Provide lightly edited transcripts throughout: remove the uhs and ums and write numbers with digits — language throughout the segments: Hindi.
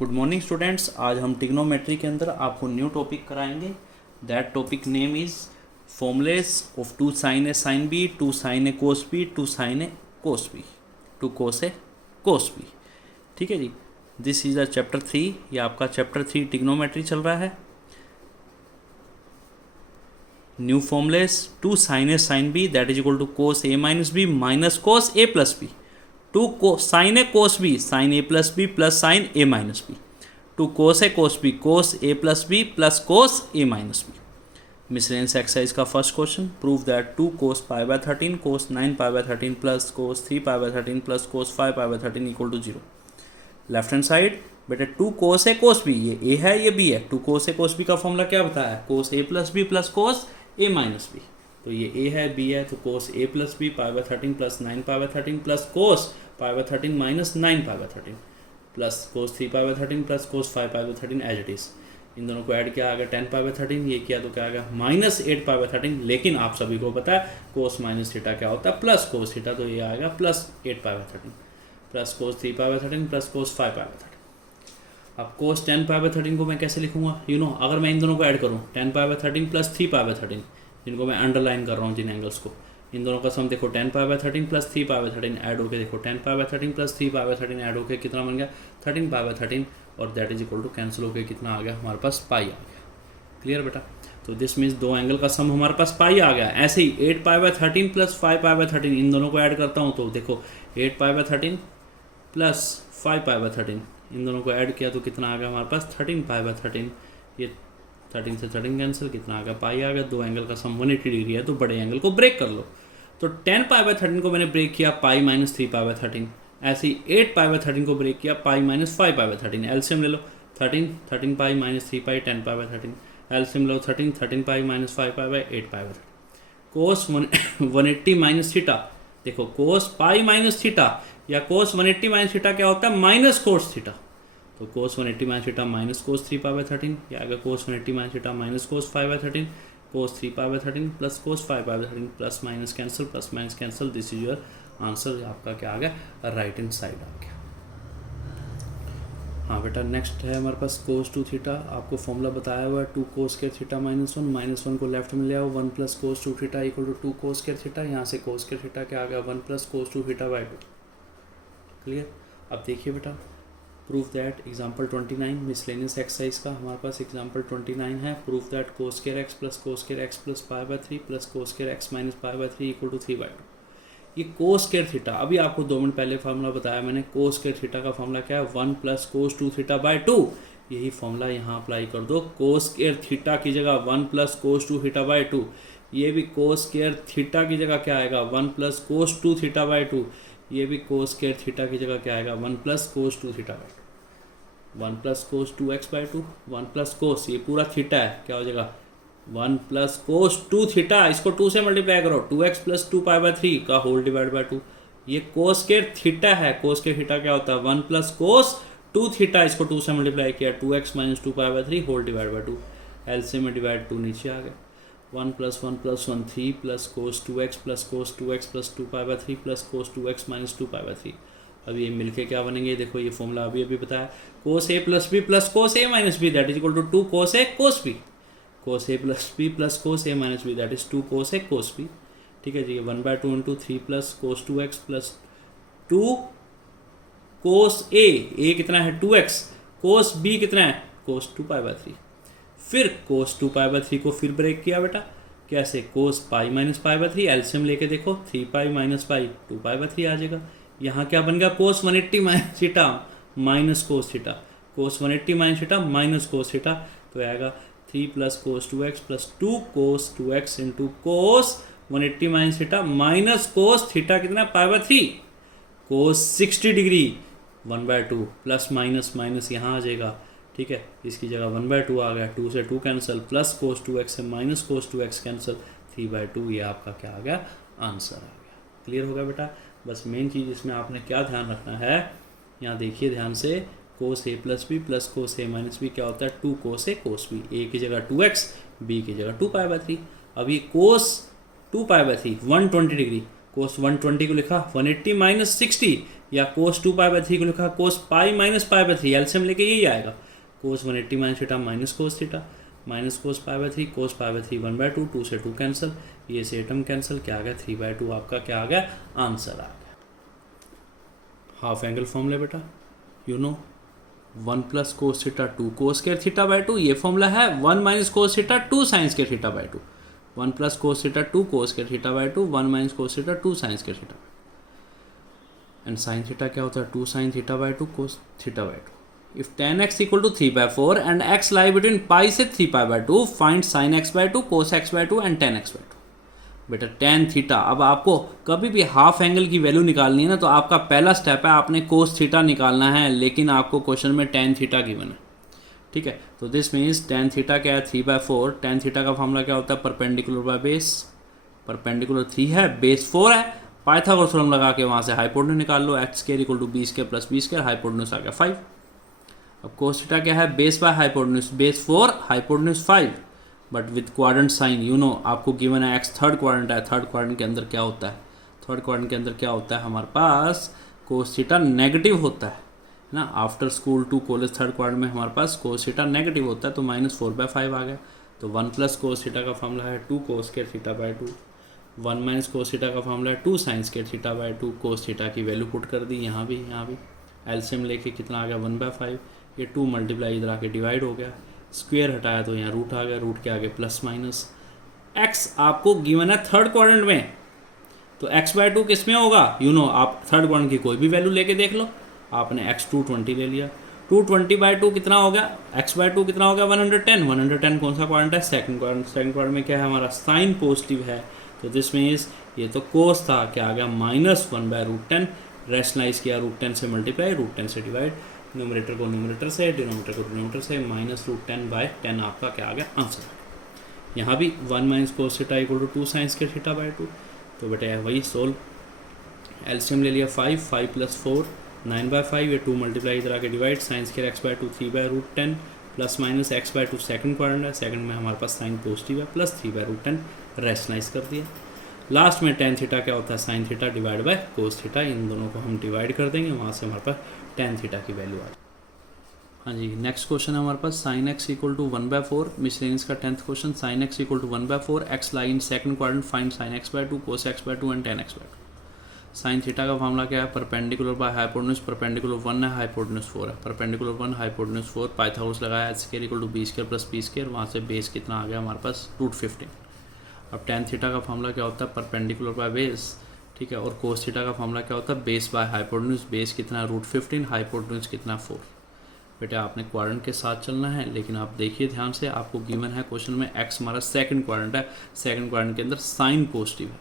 Good morning students. आज हम ट्रिग्नोमेट्री के अंदर आपको न्यू टॉपिक कराएंगे। That topic name is formulas of two sine A sine B, two sine A cos B, two sine A cos B, two cos A cos B. ठीक है जी, दिस इज़ अ चैप्टर 3। ये आपका चैप्टर 3 ट्रिग्नोमेट्री चल रहा है। New formulas two sine A sine B that is equal to cos A minus B minus cos A plus B, two sine A cos B sine A plus B plus sine A minus B, two cos A cos A plus B plus cos A minus B. Miscellaneous exercise का first question, prove that 2 cos pi by 13 cos 9 pi by 13 plus cos 3 pi by 13 plus cos 5 pi by 13 equal to 0। Left hand side बेटा 2 cos ए कोस बी, ये ए है ये बी है। 2 cos ए कोस बी का फॉर्मूला क्या बताया, cos A plus B plus cos A minus B. तो ये ए है बी है, तो cos A plus B pi by 13 plus 9 pi by 13 plus cos pi by 13 minus 9 pi by 13 plus cos 3 pi by 13 plus cos 5 pi by 13 as it is. इन दोनों को ऐड किया आ गया 10 पाई बाय 13, ये किया तो क्या आ गया माइनस 8 पाई बाय 13। लेकिन आप सभी को पता है cos माइनस थीटा क्या होता है, प्लस cos थीटा, तो ये आएगा plus 8 pi by 13 plus cos 3 pi by 13 plus cos 5 pi by 13। अब cos 10 पाई बाय 13 को मैं कैसे लिखूंगा, अगर मैं इन दोनों को ऐड करूँ 10 पाई बाय 13 प्लस 3 पाई बाय 13, जिनको मैं अंडरलाइन कर रहा हूँ जिन एंगल्स को, इन दोनों का सम देखो 10 पाई by 13 plus 3 pi by 13 add होके देखो 10 पाई by 13 plus 3 pi by 13 add होके कितना बन गया 13 पाई बाय 13, और that is equal to cancel होके कितना आ गया हमारे पास पाई आ गया। क्लियर बेटा, तो दिस मीन्स दो एंगल का सम हमारे पास पाई आ गया। ऐसे ही 8 पाई बाय 13 प्लस 5 पाई बाय 13, इन दोनों को ऐड करता हूँ तो देखो 8 पाई बाय 13 प्लस 5 पाई बाय 13, इन दोनों को ऐड किया तो कितना आ गया हमारे पास 13 पाई बाय 13। ये 13 से 13 कैंसिल, कितना आ गया पाई आ गया। दो एंगल का सम 180 डिग्री है, तो बड़े एंगल को ब्रेक कर लो। तो 10 पाई बाय 13 को मैंने ब्रेक किया पाई माइनस 3 पाई बाय 13, ऐसे ही 8 पाई बाय 13 को ब्रेक किया pi minus 5 pi by 13। LCM ले लो 13 pi minus 3 pi 10 pi by 13, LCM low 13 pi minus 5 pi bye 8 pi by 13। Cos 180 minus theta, देखो कोस पाई माइनस थीटा या कोस 180 माइनस थीटा क्या होता है, माइनस कोस थीटा। तो cos 180 minus theta minus cos 3 pi by 13, या आगे cos 180 minus theta minus cos 5 by 13, cos 3 pi by 13 plus cos 5 pi by 13, plus minus cancel, this is your answer. आपका क्या आ गया, राइट हैंड साइड आ गया। हाँ बेटा, नेक्स्ट है हमारे पास कोस 2 थीटा। आपको फॉर्मूला बताया हुआ है 2 कोस स्क्वायर थीटा माइनस 1 को लेफ्ट में ले आओ, 1 plus cos 2 theta equal to 2 cos square theta. यहाँ से कोस स्क्वायर थीटा क्या आ गया 1 plus cos 2 theta by 2। Clear. अब देखिए बेटा, proof that example 29 miscellaneous exercise का हमारे पास एग्जाम्पल 29 है। Proof that cos square x plus pi by 3 plus cos square x minus pi by 3 equal to 3 by 2। ये कोस स्क्वायर थीटा, अभी आपको 2 मिनट पहले फार्मूला बताया मैंने, कोस स्क्वायर थीटा का फार्मूला क्या है 1 प्लस कोस 2 थीटा बाय 2। यही फार्मूला यहाँ अप्लाई कर दो, कोस स्क्वायर थीटा की जगह 1 प्लस कोस 2 थीटा बाय 2। ये भी कोस स्क्वायर थीटा की जगह क्या आएगा 1 प्लस कोस 2 थीटा बाय 2। ये भी कोस स्क्वायर थीटा की जगह क्या आएगा 1 plus cos 2 theta by 2। 1 plus cos 2x by 2, 1 plus cos, ये पूरा थीटा है, क्या हो जाएगा 1 प्लस कोस 2 थीटा, इसको 2 से मल्टीप्लाई करो 2x प्लस 2 पाई बाय 3 का होल डिवाइड बाय 2। ये कोस के थीटा है, कोस के थीटा क्या होता है 1 प्लस कोस 2 थीटा, इसको 2 से मल्टीप्लाई किया 2x minus 2 pi by 3 whole divide by 2। LCM में डिवाइड 2 नीचे आ गया, 1 plus 1 plus 1 3 plus cos 2x plus cos 2x plus 2 pi by 3 plus cos 2x minus 2 pi by 3। अब ये मिलके क्या बनेंगे, देखो ये फॉर्मूला अभी बताया, cos A plus B plus cos A minus B that is equal to 2 cos A cos B, cos A plus B plus cos A minus B that is 2 cos A cos B. ठीक है जी, 1 by 2 into 3 plus cos 2x plus 2 cos A कितना है 2x, कोस बी कितना है कोस 2 पाई बाय 3। फिर कोस 2 पाई बाय 3 को फिर ब्रेक किया बेटा, कैसे cos pi minus pi by 3, LCM लेके देखो 3 पाई माइनस पाई 2 पाई बाय 3 आ जाएगा। यहाँ क्या बन गया cos 180 minus theta minus cos theta, cos 180 minus theta minus cos theta, तो आएगा 3 plus cos 2x plus 2 cos 2x into cos 180 minus theta minus cos theta कितना pi by 3, cos 60 degree 1 by 2 plus minus minus यहाँ आ जाएगा। ठीक है, इसकी जगह 1 बाय 2 आ गया, 2 से 2 कैंसिल, प्लस कोस 2x से minus cos 2x cancel, 3 by 2, ये आपका क्या आ गया आंसर आ गया। क्लियर होगा बेटा। बस मेन चीज़ इसमें आपने क्या ध्यान रखना है, यहाँ देखिए ध्यान से, कोस A plus B plus cos A minus B क्या होता है 2 कोस ए कोस बी, ए की जगह 2x, बी की जगह 2 पाई बाय 3। अब ये कोस 2 पाई बाय 3 120 डिग्री, कोस 120 को लिखा 180 माइनस 60, या कोस 2π/3 को लिखा कोस पाई माइनस π/3, एलसीएम लेके यही आएगा, cos 180 minus theta minus cos theta minus cos π/3, cos π/3 1/2, 2 से 2 कैंसिल, ये से एटम कैंसिल, क्या आ गया 3/2, आपका क्या आ गया आंसर आ गया। हाफ एंगल फॉर्मूला बेटा you know 1 plus cos theta 2 cos square थीटा/2, ये फॉर्मूला है 1 minus cos theta 2 sine square थीटा/2, 1 plus cos theta 2 cos square थीटा/2, 1 minus cos theta 2 sine square theta, and sine theta क्या होता है 2 साइन थीटा/2 कोस थीटा/2। If tan x equal to 3/4 and x lie between pi से 3π/2 find sin x/2 cos x/2 एंड tan x/2। बेटा tan थीटा, अब आपको कभी भी हाफ एंगल की वैल्यू निकालनी है ना, तो आपका पहला स्टेप है आपने कोस थीटा निकालना है, लेकिन आपको क्वेश्चन में tan थीटा गिवन है, ठीक है। तो दिस मीन्स tan थीटा क्या है 3/4, tan थीटा का फॉर्मूला क्या होता है परपेंडिकुलर बाय बेस, परपेंडिकुलर 3 है बेस 4 है, पाइथागोरस थ्योरम लगा के वहाँ से हाइपोटेन्यूज निकाल लो, x² equal to b² plus b², hypotenuse आ गया 5। अब कोस थीटा क्या है base by hypotenuse, base 4 hypotenuse 5, but with quadrant sign you know आपको गिवन है x थर्ड क्वाड्रेंट है, थर्ड क्वाड्रेंट के अंदर क्या होता है, थर्ड क्वाड्रेंट के अंदर क्या होता है हमारे पास कोस थीटा नेगेटिव होता है ना, after school to college third quadrant में हमारे पास कोस थीटा नेगेटिव होता है, तो -4/5 आ गया। तो 1 प्लस कोस थीटा का फॉर्मूला है 2 कोस स्क्वायर थीटा/2, 1 माइनस कोस थीटा का फॉर्मूला है 2 साइन स्क्वायर थीटा/2, कोस थीटा की वैल्यू पुट कर दी यहाँ भी एलसीएम लेके कितना आ गया 1/5, ये 2 मल्टीप्लाई इधर आके डिवाइड हो गया, स्क्वायर हटाया तो यहाँ रूट आ गया, रूट के आगे प्लस माइनस, एक्स आपको गिवन है थर्ड क्वाड्रेंट में, तो x/2 किस में होगा यू नो आप थर्ड क्वाड्रेंट की कोई भी वैल्यू लेके देख लो, आपने x 220 ले लिया, 220/2 कितना हो गया, x/2 कितना हो गया 110, 110 कौन सा क्वाड्रेंट है सेकंड क्वाड्रेंट, सेकंड क्वाड्रेंट में क्या है हमारा साइन पॉजिटिव है, तो दिस मीन्स ये तो कोस था, क्या आ गया -1/√10, रेशनलाइज किया √10 से मल्टीप्लाई, √10 से डिवाइड, न्यूमरेटर को न्यूमरेटर से, डिनोमिनेटर को डिनोमिनेटर से, -√10/10 आपका क्या आ गया आंसर। यहाँ भी 1 minus cos theta equal to 2 sine square थीटा/2, तो बेटा वही सोल्व, एलसीएम ले लिया 5 प्लस 4 9/5, ये 2 मल्टीप्लाई इधर आके divide, sine square x/2 3/√10 plus minus x/2 second quadrant है, सेकंड में हमारे पास साइन पॉजिटिव है, प्लस 3/√10 रेशनलाइज कर दिया। लास्ट में tan थीटा क्या होता है sine theta divide by cos theta, इन दोनों को हम डिवाइड कर देंगे, वहाँ से हमारे पास tan थीटा की वैल्यू आ जाए। हाँ जी, नेक्स्ट क्वेश्चन है हमारे पास sin x equal to 1/4, miscellaneous का 10th question, sin x equal to 1/4, x lie in second quadrant, find sin x/2 cos x/2 एंड tan x/2। साइन थीटा का मामला क्या है परपेंडिकुलर बाय हाइपोटेन्यूज, परपेंडिकुलर 1 है हाइपोटेन्यूज 4 है, परपेंडिकुलर 1 हाइपोटेन्यूज 4, पाइथागोरस लगाया h² equal to b² plus b², वहाँ से बेस कितना आ गया हमारे पास √15। अब tan थीटा का फॉर्मूला क्या होता है परपेंडिकुलर बाय बेस, ठीक है, और कोस थीटा का फॉर्मूला क्या होता है बेस बाय हाइपोटेन्यूज, बेस कितना √15, हाइपोटेन्यूज कितना 4। बेटा आपने क्वाड्रेंट के साथ चलना है, लेकिन आप देखिए ध्यान से, आपको गिवन है क्वेश्चन में x हमारा सेकंड क्वाड्रेंट है, सेकंड क्वाड्रेंट के अंदर साइन पॉजिटिव है,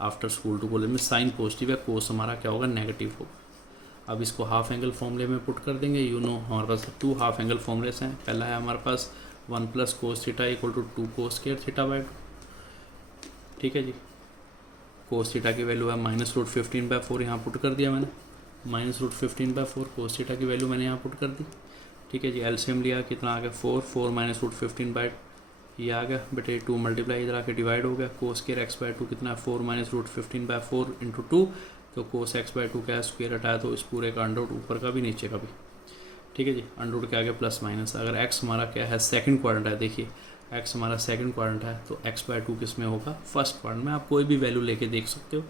आफ्टर स्कूल टू कॉलेज में साइन पॉजिटिव है, कोस हमारा क्या होगा नेगेटिव होगा। अब इसको हाफ एंगल फॉर्मूले में पुट कर देंगे, यू नो हमारे पास 2 हाफ एंगल फॉर्मूलेस हैं। पहला है हमारे पास 1 plus cos theta equal to 2 cos square थीटा/2, ठीक है जी, कोस थीटा की वैल्यू है -√15/4, यहाँ पुट कर दिया मैंने, -√15/4 कोस थीटा की वैल्यू मैंने यहाँ पुट कर दी, ठीक है जी। एलसीएम लिया कितना आ गया 4 -√15/, ये आ गया बेटे 2 मल्टीप्लाई इधर आके डिवाइड हो गया, कोस स्क्वायर x/2 कितना है 4 -√15/4 इंटू 2, तो कोस x/2 क्या है स्क्वायर हटाया तो इस पूरे का अंडर रूट ऊपर का भी नीचे का भी, ठीक है जी, अंडर रूट के आगे प्लस माइनस। अगर x हमारा क्या है सेकंड क्वाड्रेंट है, देखिए x हमारा सेकंड क्वाड्रेंट है, तो x/2 किस में होगा फर्स्ट क्वाड्रेंट में, आप कोई भी वैल्यू लेके देख सकते हो।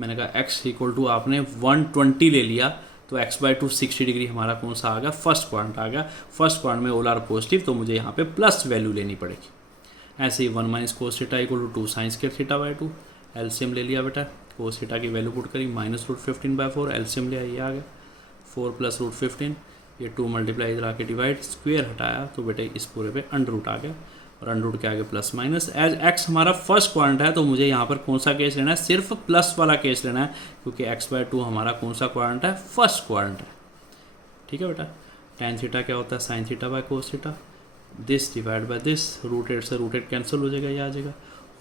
मैंने कहा x इक्वल टू आपने 120 ले लिया, तो x/2 60 डिग्री हमारा कौन सा आ गया फर्स्ट क्वाड्रेंट आ गया, फर्स्ट क्वाड्रेंट में ऑल आर पॉजिटिव, तो मुझे यहाँ पे प्लस वैल्यू लेनी पड़ेगी। ऐसे ही 1 minus cos theta equal to 2 sine square थीटा/2, एलसीएम ले लिया बेटा, कोस थीटा की वैल्यू पुट करी -√15/4, एलसीएम लिया ये आ गया 4 प्लस √15, ये 2 मल्टीप्लाई इधर आके डिवाइड, स्क्वायर हटाया तो बेटे इस पूरे पे अंडर रूट आ गया, और अंडर रूट के आगे प्लस माइनस। एज x हमारा फर्स्ट क्वाड्रेंट है, तो मुझे यहाँ पर कौन सा केस लेना है सिर्फ प्लस वाला केस लेना है, क्योंकि x/2 हमारा कौन सा क्वाड्रेंट है फर्स्ट क्वाड्रेंट है, ठीक है बेटा। tan थीटा क्या होता है sine theta by cos theta, this divide by this, rooted से रूटेड कैंसिल हो जाएगा, ये आ जाएगा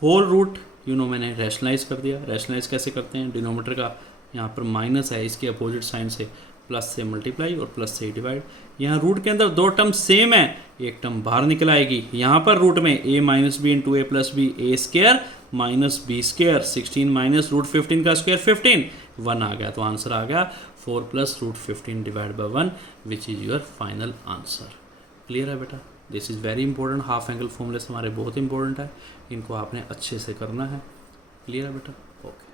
होल रूट, यू नो मैंने रैशनलाइज कर दिया। रैशनलाइज कैसे करते हैं, डिनोमीटर का यहाँ पर माइनस है, इसके अपोजिट साइन से प्लस से मल्टीप्लाई और प्लस से डिवाइड, यहाँ रूट के अंदर 2 टर्म सेम है, एक टर्म बाहर निकल आएगी, यहाँ पर रूट में a minus B into A plus B, A square minus B square, 16 minus √15 का स्क्वायर 15, 1 आ गया, तो आंसर आ गया 4 plus root 15 divide by 1 which is your final answer. Clear है बेटा? This is very important, half angle formulas हमारे बहुत इंपॉर्टेंट है, इनको आपने अच्छे से करना है। क्लियर है बेटा? ओके।